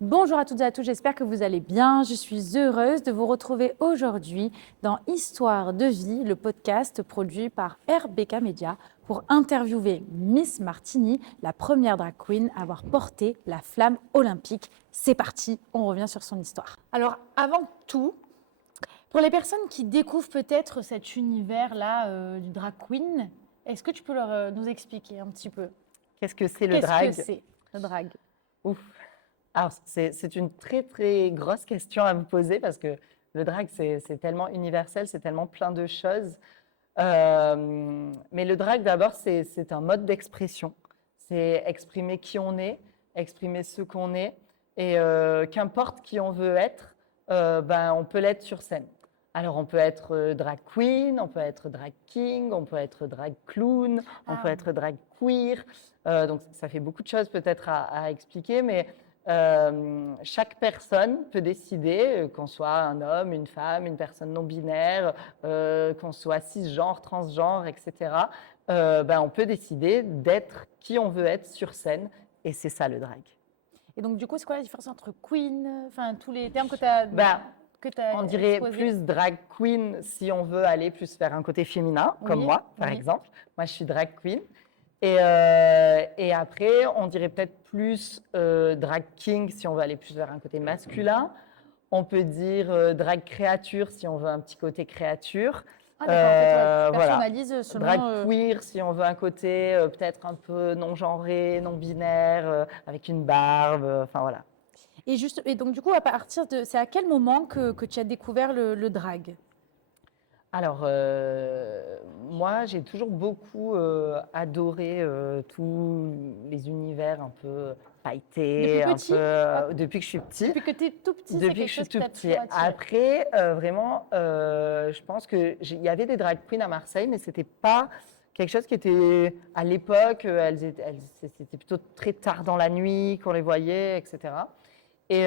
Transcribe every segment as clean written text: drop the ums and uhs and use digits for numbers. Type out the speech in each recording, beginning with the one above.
Bonjour à toutes et à tous, j'espère que vous allez bien. Je suis heureuse de vous retrouver aujourd'hui dans Histoire de vie, le podcast produit par RBK Media pour interviewer Miss Martini, la première drag queen à avoir porté la flamme olympique. C'est parti, on revient sur son histoire. Alors avant tout, pour les personnes qui découvrent peut-être cet univers-là du drag queen, est-ce que tu peux nous expliquer un petit peu Qu'est-ce que c'est le drag? Qu'est-ce que c'est le drag? Ouf. Alors, c'est une très, très grosse question à me poser parce que le drag, c'est tellement universel, c'est tellement plein de choses. Mais le drag, d'abord, c'est un mode d'expression. C'est exprimer qui on est, exprimer ce qu'on est. Et qu'importe qui on veut être, on peut l'être sur scène. Alors, on peut être drag queen, on peut être drag king, on peut être drag clown, on peut être drag queer. Donc, ça fait beaucoup de choses peut-être à expliquer, mais chaque personne peut décider, qu'on soit un homme, une femme, une personne non-binaire, qu'on soit cisgenre, transgenre, etc. On peut décider d'être qui on veut être sur scène, et c'est ça le drag. Et donc, du coup, c'est quoi la différence entre queen, enfin, tous les termes que tu as On dirait exposés. plus drag queen si on veut aller plus vers un côté féminin, comme moi, par exemple. Moi, je suis drag queen. Et après, on dirait peut-être plus drag king si on veut aller plus vers un côté masculin. On peut dire drag créature si on veut un petit côté créature. Ah d'accord, en fait, tu personnalises selon… Drag queer si on veut un côté peut-être un peu non-genré, non-binaire, avec une barbe, enfin voilà. Et donc, du coup, c'est à quel moment que tu as découvert le drag? Alors, moi, j'ai toujours beaucoup adoré tous les univers un peu pailletés, depuis que je suis petite. Depuis que tu es tout petit, Depuis que je suis tout petit. Après, vraiment, je pense qu'il y avait des drag queens à Marseille, mais c'était pas quelque chose qui était, à l'époque, c'était plutôt très tard dans la nuit qu'on les voyait, etc. Et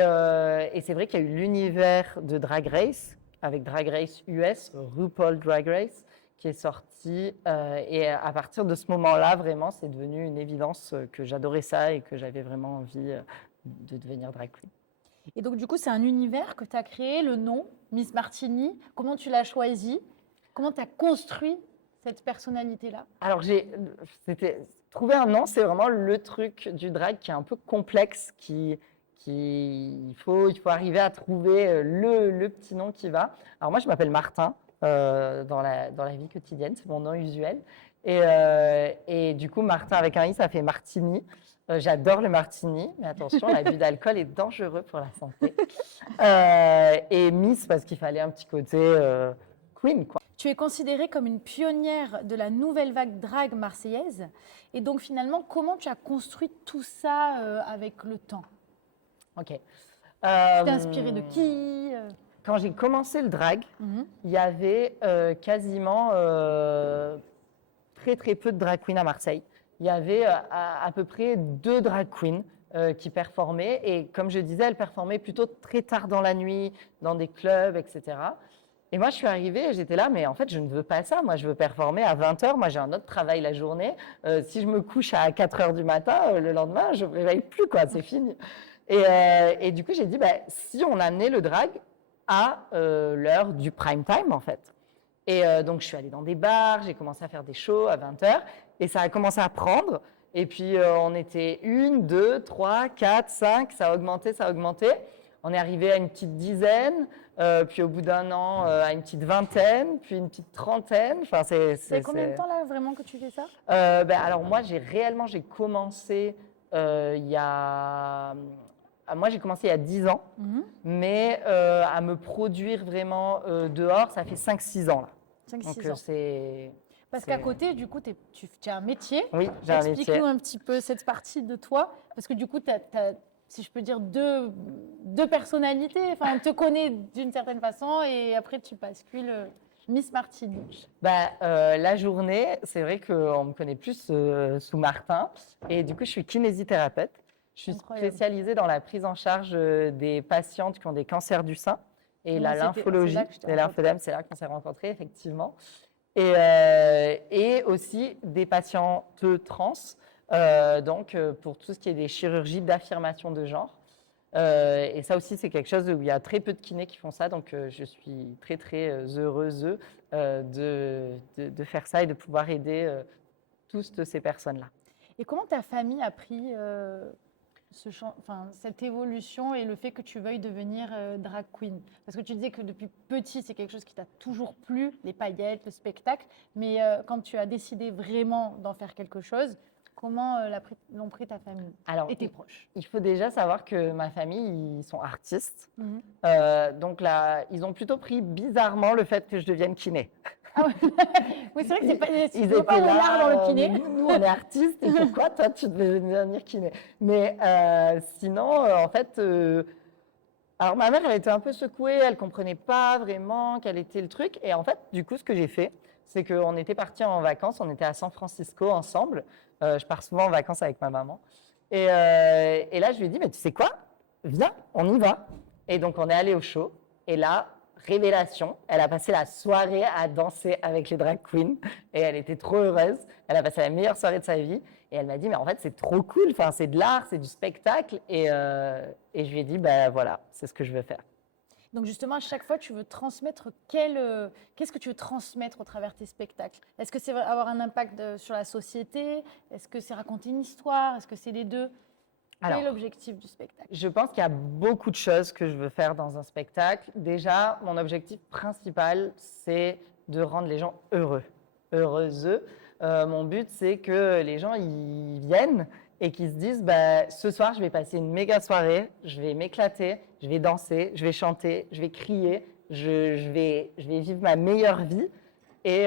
c'est vrai qu'il y a eu l'univers de Drag Race, avec Drag Race US, RuPaul Drag Race, qui est sorti. Et à partir de ce moment-là, vraiment, c'est devenu une évidence que j'adorais ça et que j'avais vraiment envie de devenir drag queen. Et donc, du coup, c'est un univers que tu as créé, le nom, Miss Martini. Comment tu l'as choisi? Comment tu as construit cette personnalité-là? Alors, trouver un nom, c'est vraiment le truc du drag qui est un peu complexe, il faut arriver à trouver le petit nom qui va. Alors moi, je m'appelle Martin dans la vie quotidienne, c'est mon nom usuel. Et du coup, Martin avec un i, ça fait Martini. J'adore le martini, mais attention, l'abus d'alcool est dangereux pour la santé. Et Miss, parce qu'il fallait un petit côté queen, quoi. Tu es considérée comme une pionnière de la nouvelle vague drag marseillaise. Et donc, finalement, comment tu as construit tout ça avec le temps? Ok. Tu t'es inspirée de qui? Quand j'ai commencé le drag, il y avait quasiment très très peu de drag queens à Marseille. Il y avait à peu près 2 drag queens qui performaient. Et comme je disais, elles performaient plutôt très tard dans la nuit, dans des clubs, etc. Et moi, je suis arrivée et j'étais là, mais en fait, je ne veux pas ça. Moi, je veux performer à 20h. Moi, j'ai un autre travail la journée. Si je me couche à 4h du matin, le lendemain, je ne me réveille plus, quoi. C'est fini. Et du coup, j'ai dit, si on amenait le drag à l'heure du prime time, en fait. Et donc, je suis allée dans des bars, j'ai commencé à faire des shows à 20h, et ça a commencé à prendre. Et puis, on était 1, 2, 3, 4, 5, ça a augmenté, ça a augmenté. On est arrivé à une petite dizaine, puis au bout d'un an, à une petite vingtaine, puis une petite trentaine. Enfin, c'est combien de temps, là, vraiment, que tu fais ça? Alors, moi, j'ai commencé il y a… Moi, j'ai commencé il y a 10 ans, mais à me produire vraiment dehors, ça fait 5-6 ans. Là. 5-6 ans. C'est… Parce qu'à côté, du coup, tu as un métier. Oui, j'ai un métier. Explique-nous un petit peu cette partie de toi. Parce que du coup, tu as, si je peux dire, deux personnalités. Enfin, on te connaît d'une certaine façon et après, tu bascules Miss Martini. La journée, c'est vrai qu'on me connaît plus sous Martin. Et du coup, je suis kinésithérapeute. Je suis spécialisée dans la prise en charge des patientes qui ont des cancers du sein et la lymphologie. Et lymphodème, c'est là qu'on s'est rencontrés, effectivement. Et aussi des patientes trans, donc pour tout ce qui est des chirurgies d'affirmation de genre. Et ça aussi, c'est quelque chose où il y a très peu de kinés qui font ça. Donc, je suis très, très heureuse de faire ça et de pouvoir aider toutes ces personnes-là. Et comment ta famille a pris cette évolution et le fait que tu veuilles devenir drag queen? Parce que tu disais que depuis petit, c'est quelque chose qui t'a toujours plu, les paillettes, le spectacle. Mais quand tu as décidé vraiment d'en faire quelque chose, comment l'ont pris ta famille Alors, et tes proches? il faut déjà savoir que ma famille, ils sont artistes. Mhm. Donc là, ils ont plutôt pris bizarrement le fait que je devienne kiné. Ah ouais. Oui, c'est vrai que c'est pas, Ils tu vois pas étaient où est l'art dans le là, kiné. nous, on est artistes, et pourquoi toi, tu devais devenir kiné? Mais sinon, en fait, alors ma mère, elle était un peu secouée, elle comprenait pas vraiment quel était le truc. Et en fait, du coup, ce que j'ai fait, c'est qu'on était partis en vacances, on était à San Francisco ensemble. Je pars souvent en vacances avec ma maman. Et là, je lui ai dit, mais tu sais quoi? Viens, on y va. Et donc, on est allé au show. Et là, révélation, elle a passé la soirée à danser avec les drag queens. Et elle était trop heureuse. Elle a passé la meilleure soirée de sa vie. Et elle m'a dit, mais en fait, c'est trop cool. Enfin, c'est de l'art, c'est du spectacle. Et je lui ai dit, ben voilà, c'est ce que je veux faire. Donc justement, à chaque fois, tu veux transmettre qu'est-ce que tu veux transmettre au travers de tes spectacles? Est-ce que c'est avoir un impact sur la société? Est-ce que c'est raconter une histoire? Est-ce que c'est les deux? Quel est l'objectif du spectacle? Je pense qu'il y a beaucoup de choses que je veux faire dans un spectacle. Déjà, mon objectif principal, c'est de rendre les gens heureux, heureux. Mon but, c'est que les gens ils viennent et qu'ils se disent bah, ce soir, je vais passer une méga soirée, je vais m'éclater, je vais danser, je vais chanter, je vais crier, je vais vivre ma meilleure vie. Et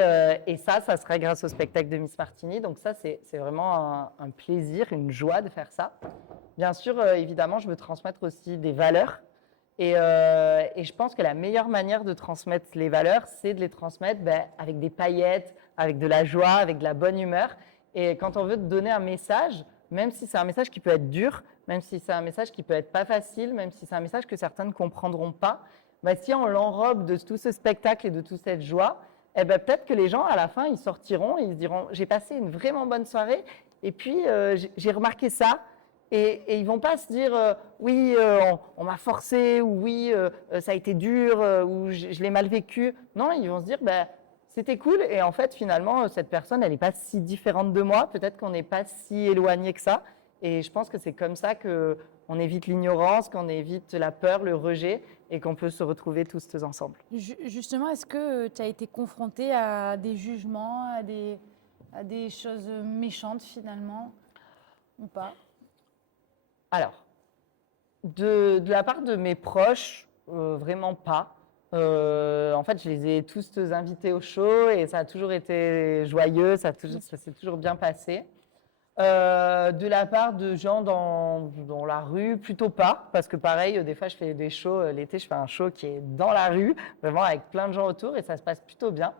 ça sera grâce au spectacle de Miss Martini. Donc ça, c'est vraiment un plaisir, une joie de faire ça. Bien sûr, évidemment, je veux transmettre aussi des valeurs. Et je pense que la meilleure manière de transmettre les valeurs, c'est de les transmettre avec des paillettes, avec de la joie, avec de la bonne humeur. Et quand on veut donner un message, même si c'est un message qui peut être dur, même si c'est un message qui peut être pas facile, même si c'est un message que certains ne comprendront pas, si on l'enrobe de tout ce spectacle et de toute cette joie, peut-être que les gens, à la fin, ils sortiront et ils se diront « j'ai passé une vraiment bonne soirée et puis j'ai remarqué ça ». Et ils ne vont pas se dire oui, on m'a forcé, ou oui, ça a été dur, ou je l'ai mal vécu. Non, ils vont se dire c'était cool. Et en fait, finalement, cette personne, elle n'est pas si différente de moi. Peut-être qu'on n'est pas si éloigné que ça. Et je pense que c'est comme ça qu'on évite l'ignorance, qu'on évite la peur, le rejet, et qu'on peut se retrouver tous ensemble. Justement, est-ce que tu as été confronté à des jugements, à des choses méchantes finalement, ou pas? Alors, de la part de mes proches, vraiment pas. En fait, je les ai tous invités au show et ça a toujours été joyeux, ça s'est toujours bien passé. De la part de gens dans la rue, plutôt pas, parce que pareil, des fois je fais des shows, l'été je fais un show qui est dans la rue, vraiment avec plein de gens autour et ça se passe plutôt bien.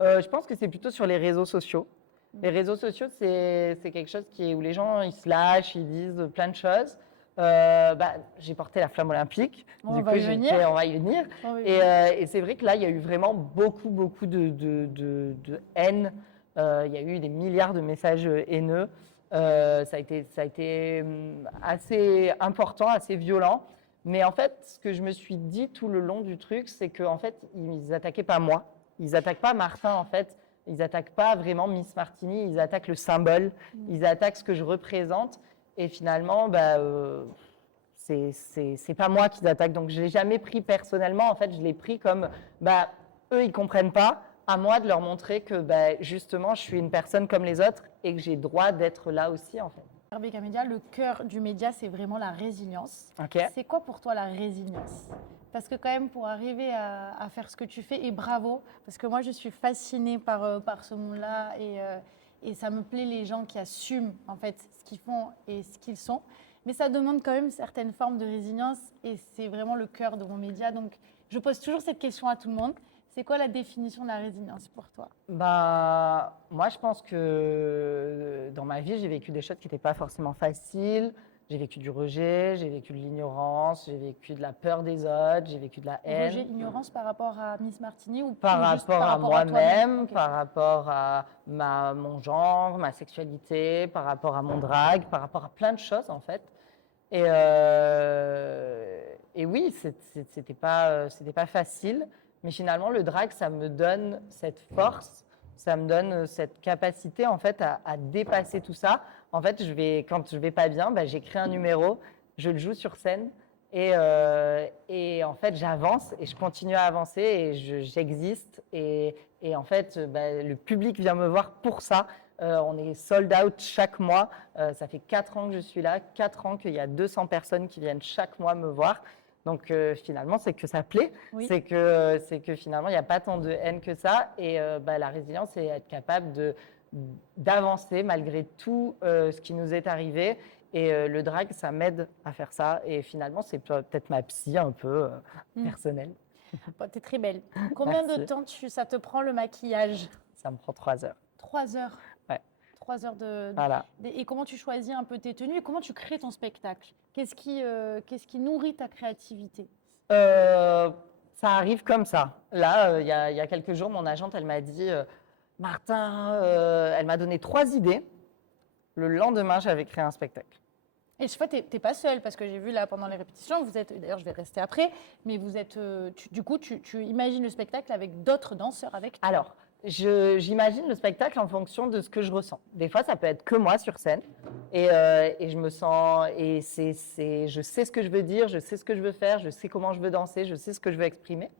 Je pense que c'est plutôt sur les réseaux sociaux. Les réseaux sociaux, c'est quelque chose où les gens ils se lâchent, ils disent plein de choses. J'ai porté la flamme olympique. On va y venir. Et c'est vrai que là, il y a eu vraiment beaucoup de haine. Il y a eu des milliards de messages haineux. Ça a été assez important, assez violent. Mais en fait, ce que je me suis dit tout le long du truc, c'est qu'en fait, ils n'attaquaient pas moi. Ils n'attaquent pas Martin, en fait. Ils n'attaquent pas vraiment Miss Martini. Ils attaquent le symbole. Ils attaquent ce que je représente. Et finalement, c'est pas moi qu'ils attaquent. Donc, je ne l'ai jamais pris personnellement. En fait, je l'ai pris comme, eux, ils ne comprennent pas. À moi de leur montrer que, justement, je suis une personne comme les autres et que j'ai le droit d'être là aussi, en fait. RBK Media, le cœur du média, c'est vraiment la résilience. Okay. C'est quoi pour toi la résilience? Parce que quand même, pour arriver à faire ce que tu fais, et bravo, parce que moi, je suis fascinée par ce monde-là et ça me plaît les gens qui assument en fait ce qu'ils font et ce qu'ils sont. Mais ça demande quand même certaines formes de résilience et c'est vraiment le cœur de mon média. Donc, je pose toujours cette question à tout le monde. C'est quoi la définition de la résilience pour toi? Moi, je pense que dans ma vie, j'ai vécu des choses qui n'étaient pas forcément faciles. J'ai vécu du rejet, j'ai vécu de l'ignorance, j'ai vécu de la peur des autres, j'ai vécu de la haine. Rejet, ignorance par rapport à Miss Martini ou par rapport à moi-même, okay. Par rapport à mon genre, ma sexualité, par rapport à mon drag, par rapport à plein de choses en fait. Et oui, c'était pas facile, mais finalement, le drag, ça me donne cette force, ça me donne cette capacité, en fait, à dépasser tout ça. En fait, quand je vais pas bien, bah, j'écris un numéro, je le joue sur scène, et en fait, j'avance, et je continue à avancer, et j'existe, et en fait, bah, le public vient me voir pour ça. On est sold out chaque mois. Ça fait 4 ans que je suis là, 4 ans qu'il y a 200 personnes qui viennent chaque mois me voir. Donc finalement, c'est que ça plaît. Oui. C'est que finalement, il n'y a pas tant de haine que ça. Et bah, la résilience, c'est être capable d'avancer malgré tout ce qui nous est arrivé. Et le drag, ça m'aide à faire ça. Et finalement, c'est peut-être ma psy un peu personnelle. Bon, t'es très belle. Combien de Merci. temps ça te prend le maquillage? Ça me prend 3 heures. 3 heures. Ouais. 3 heures Voilà. Et comment tu choisis un peu tes tenues et comment tu crées ton spectacle? Qu'est-ce qui nourrit ta créativité? Ça arrive comme ça. Là, il y a quelques jours, mon agente, elle m'a dit, Martin, elle m'a donné 3 idées. Le lendemain, j'avais créé un spectacle. Et je vois, t'es pas seule parce que j'ai vu là pendant les répétitions, vous êtes, d'ailleurs je vais rester après, mais vous êtes, du coup, tu imagines le spectacle avec d'autres danseurs avec toi. Alors, j'imagine le spectacle en fonction de ce que je ressens. Des fois, ça peut être que moi sur scène, et je me sens, et je sais ce que je veux dire, je sais ce que je veux faire, je sais comment je veux danser, je sais ce que je veux exprimer.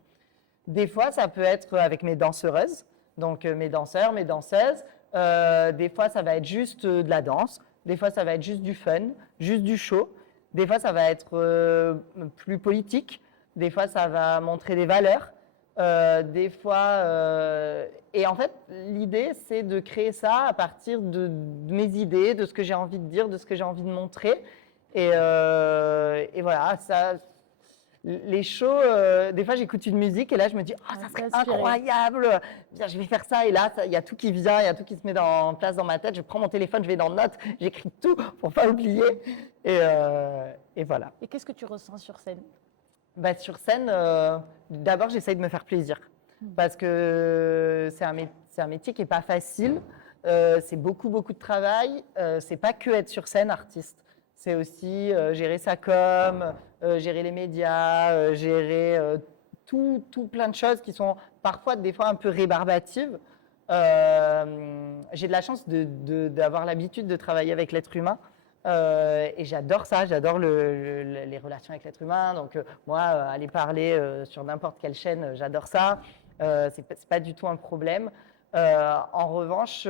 Des fois, ça peut être avec mes danseuses, donc mes danseurs, mes danseuses. Des fois, ça va être juste de la danse. Des fois, ça va être juste du fun, juste du show. Des fois, ça va être plus politique. Des fois, ça va montrer des valeurs. Des fois, et en fait, l'idée, c'est de créer ça à partir de mes idées, de ce que j'ai envie de dire, de ce que j'ai envie de montrer. Et voilà, ça. Les shows, des fois j'écoute une musique et là je me dis oh, ça serait incroyable, bien, je vais faire ça et là il y a tout qui vient, il y a tout qui se met en place dans ma tête. Je prends mon téléphone, je vais dans Notes, j'écris tout pour pas oublier et voilà. Et qu'est-ce que tu ressens sur scène? Bah, sur scène, d'abord j'essaye de me faire plaisir parce que c'est un métier qui est pas facile, c'est beaucoup de travail, c'est pas que être sur scène artiste. C'est aussi gérer sa com, gérer les médias, gérer tout plein de choses qui sont parfois, des fois, un peu rébarbatives. J'ai de la chance d'avoir l'habitude de travailler avec l'être humain. Et j'adore ça, j'adore les relations avec l'être humain. Donc moi, aller parler sur n'importe quelle chaîne, j'adore ça. C'est pas du tout un problème. En revanche,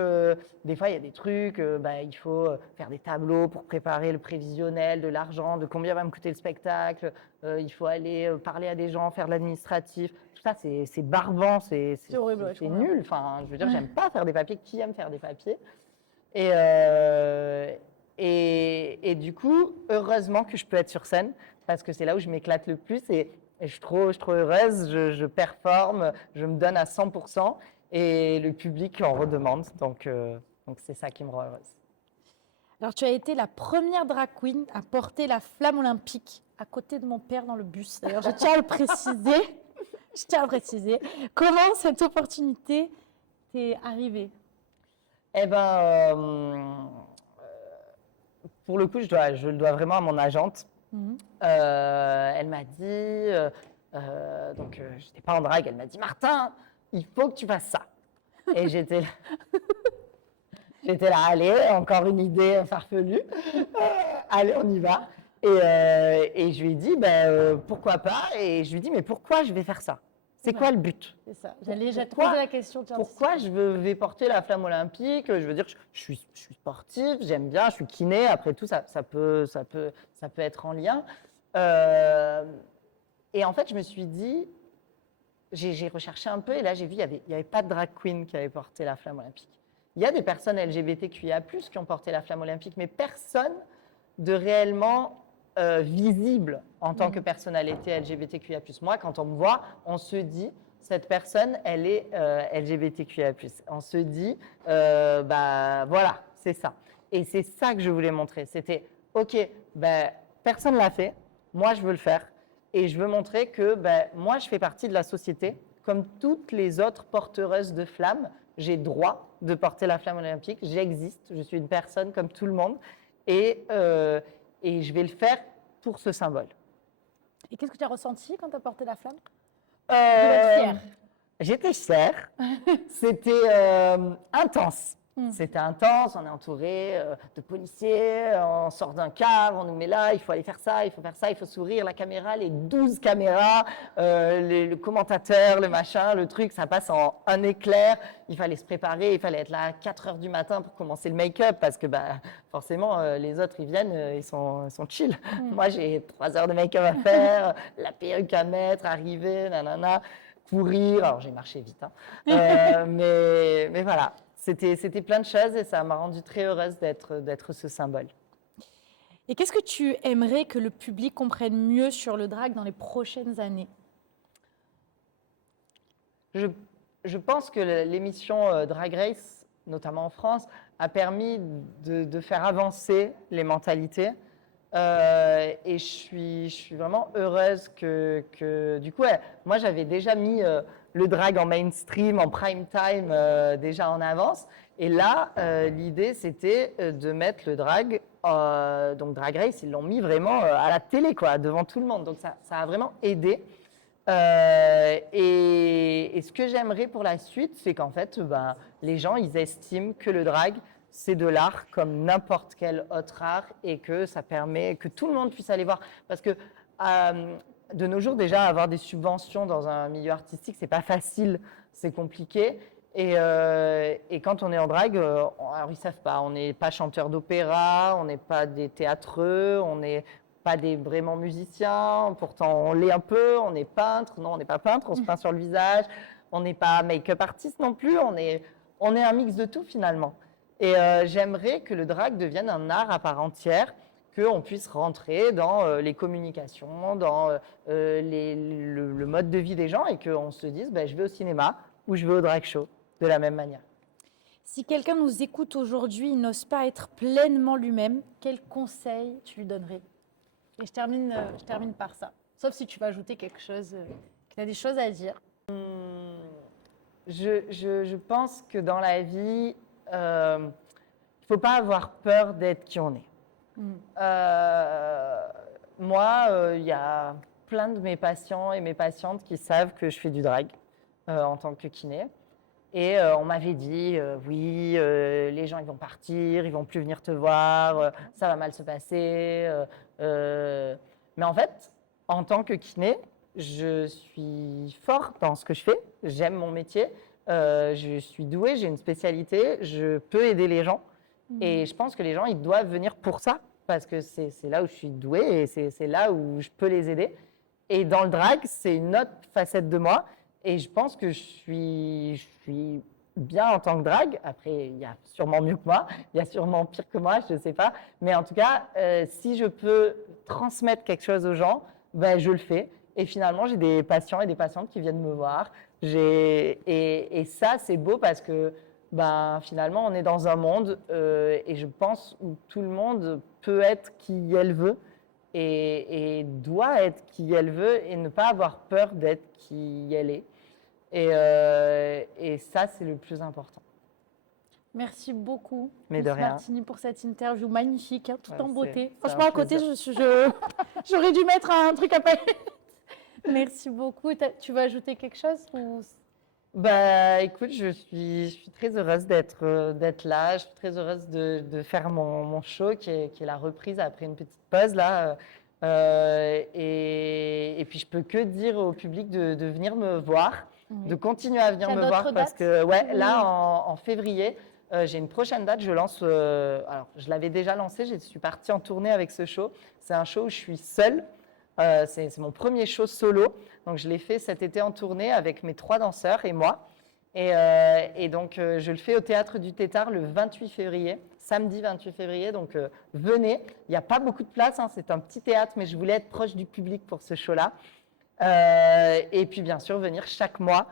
des fois, il y a des trucs, il faut faire des tableaux pour préparer le prévisionnel de l'argent, de combien va me coûter le spectacle. Il faut aller parler à des gens, faire de l'administratif. Tout ça, c'est barbant, c'est horrible, c'est nul. Enfin, je veux dire, j'aime pas faire des papiers. Qui aime faire des papiers? Et du coup, heureusement que je peux être sur scène, parce que c'est là où je m'éclate le plus. Et je suis trop heureuse, je performe, je me donne à 100%. Et le public en redemande, donc c'est ça qui me rend heureuse. Alors, tu as été la première drag queen à porter la flamme olympique à côté de mon père dans le bus. D'ailleurs, je tiens à le préciser. Je tiens à préciser. Comment cette opportunité t'est arrivée? Eh ben, pour le coup, je le dois vraiment à mon agente. Elle m'a dit, donc je n'étais pas en drague, elle m'a dit, Martin, il faut que tu fasses ça. Et j'étais là, allez, encore une idée farfelue. Allez, on y va. Et je lui ai dit, pourquoi pas? Et je lui ai dit, mais pourquoi je vais faire ça? C'est quoi le but? C'est ça. J'allais te poser la question. Pourquoi je vais porter la flamme olympique? Je veux dire, je suis sportive, j'aime bien, je suis kiné. Après tout, ça peut être en lien. Et en fait, je me suis dit, j'ai recherché un peu et là, j'ai vu il y avait pas de drag queen qui avait porté la flamme olympique. Il y a des personnes LGBTQIA+, qui ont porté la flamme olympique, mais personne de réellement visible en tant que personnalité LGBTQIA+. Moi, quand on me voit, on se dit, cette personne, elle est LGBTQIA+. On se dit, voilà, c'est ça. Et c'est ça que je voulais montrer. C'était, OK, personne ne l'a fait, moi, je veux le faire. Et je veux montrer que moi, je fais partie de la société. Comme toutes les autres porteuses de flammes, j'ai droit de porter la flamme olympique. J'existe, je suis une personne comme tout le monde. Et et je vais le faire pour ce symbole. Et qu'est-ce que tu as ressenti quand tu as porté la flamme? Euh, J'étais fière. C'était intense. C'était intense, on est entouré de policiers, on sort d'un car, on nous met là, il faut aller faire ça, il faut faire ça, il faut sourire, la caméra, les 12 caméras, le commentateur, le machin, le truc, ça passe en un éclair. Il fallait se préparer, il fallait être là à 4 heures du matin pour commencer le make-up parce que forcément, les autres, ils viennent, ils sont chill. Moi, j'ai 3 heures de make-up à faire, la perruque à mettre, arriver, nanana, courir. Alors, j'ai marché vite, hein. Mais voilà. C'était plein de choses et ça m'a rendue très heureuse d'être ce symbole. Et qu'est-ce que tu aimerais que le public comprenne mieux sur le drag dans les prochaines années? Je pense que l'émission Drag Race, notamment en France, a permis de faire avancer les mentalités. Et je suis vraiment heureuse que du coup, moi j'avais déjà mis le drag en mainstream, en prime time déjà en avance. Et là, l'idée c'était de mettre le drag, donc Drag Race, ils l'ont mis vraiment à la télé, quoi, devant tout le monde. Donc ça a vraiment aidé. Et ce que j'aimerais pour la suite, c'est qu'en fait, les gens, ils estiment que le drag, c'est de l'art comme n'importe quel autre art et que ça permet que tout le monde puisse aller voir. Parce que de nos jours, déjà, avoir des subventions dans un milieu artistique, c'est pas facile, c'est compliqué. Et quand on est en drague, alors ils savent pas, on n'est pas chanteur d'opéra, on n'est pas des théâtreux, on n'est pas des vraiment musiciens, pourtant on l'est un peu, on est peintre, non, on n'est pas peintre, on se peint sur le visage, on n'est pas make-up artiste non plus, on est un mix de tout finalement. Et j'aimerais que le drag devienne un art à part entière, qu'on puisse rentrer dans les communications, dans le mode de vie des gens et qu'on se dise je vais au cinéma ou je vais au drag show de la même manière. Si quelqu'un nous écoute aujourd'hui, il n'ose pas être pleinement lui-même, quel conseil tu lui donnerais? Et je termine par ça, sauf si tu vas ajouter quelque chose, que tu as des choses à dire. Je pense que dans la vie, il ne faut pas avoir peur d'être qui on est. Moi, il y a plein de mes patients et mes patientes qui savent que je fais du drag en tant que kiné. Et on m'avait dit, oui, les gens ils vont partir, ils vont plus venir te voir, ça va mal se passer. Mais en fait, en tant que kiné, je suis forte dans ce que je fais, j'aime mon métier, je suis douée, j'ai une spécialité, je peux aider les gens. Et je pense que les gens, ils doivent venir pour ça, parce que c'est là où je suis douée et c'est là où je peux les aider. Et dans le drag, c'est une autre facette de moi. Et je pense que je suis bien en tant que drag. Après, il y a sûrement mieux que moi, il y a sûrement pire que moi, je ne sais pas. Mais en tout cas, si je peux transmettre quelque chose aux gens, je le fais. Et finalement, j'ai des patients et des patientes qui viennent me voir. Et ça, c'est beau parce que finalement, on est dans un monde, et je pense, où tout le monde peut être qui elle veut. Et doit être qui elle veut et ne pas avoir peur d'être qui elle est. Et ça, c'est le plus important. Merci beaucoup, Mais de rien. Martini, pour cette interview magnifique, tout en beauté. C'est Franchement, à côté, j'aurais dû mettre un truc à paillettes. Merci beaucoup. Tu veux ajouter quelque chose ou... Écoute, je suis très heureuse d'être là. Je suis très heureuse de faire mon show qui est la reprise après une petite pause là. Et puis je peux que dire au public de venir me voir, de continuer à venir me voir parce que là en février, j'ai une prochaine date. Je lance. Alors je l'avais déjà lancé. Je suis partie en tournée avec ce show. C'est un show où je suis seule. C'est mon premier show solo. Donc, je l'ai fait cet été en tournée avec mes 3 danseurs et moi. Et donc, je le fais au Théâtre du Tétard le 28 février, samedi 28 février. Donc, venez. Il n'y a pas beaucoup de place, hein, c'est un petit théâtre, mais je voulais être proche du public pour ce show-là. Et puis, bien sûr, venir chaque mois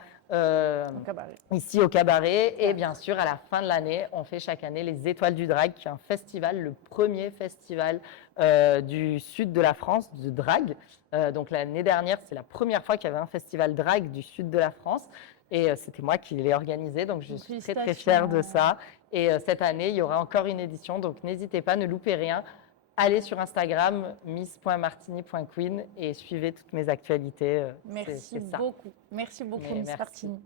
ici au Cabaret. Et bien sûr, à la fin de l'année, on fait chaque année les Étoiles du Drag, qui est un festival, le premier festival du sud de la France de drag. Donc l'année dernière, c'est la première fois qu'il y avait un festival drag du sud de la France. Et c'était moi qui l'ai organisé, donc je suis très très fière de ça. Et cette année, il y aura encore une édition, donc n'hésitez pas, ne loupez rien. allez sur Instagram, miss.martini.queen et suivez toutes mes actualités. Merci c'est ça. beaucoup. Merci beaucoup, Mais Miss merci. Martini.